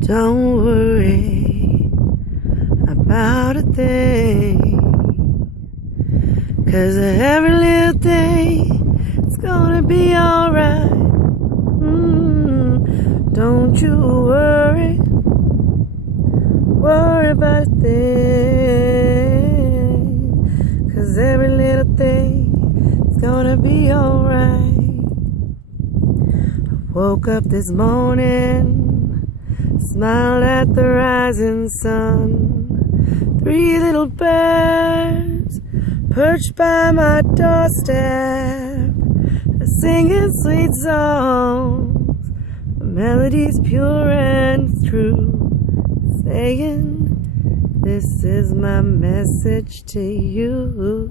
Don't worry about a thing, 'cause every little thing is gonna be alright. Don't you worry about a thing, 'cause every little thing is gonna be alright. I woke up this morning, smiled at the rising sun. 3 little birds perched by my doorstep, singing sweet songs, melodies pure and true, saying, this is my message to you.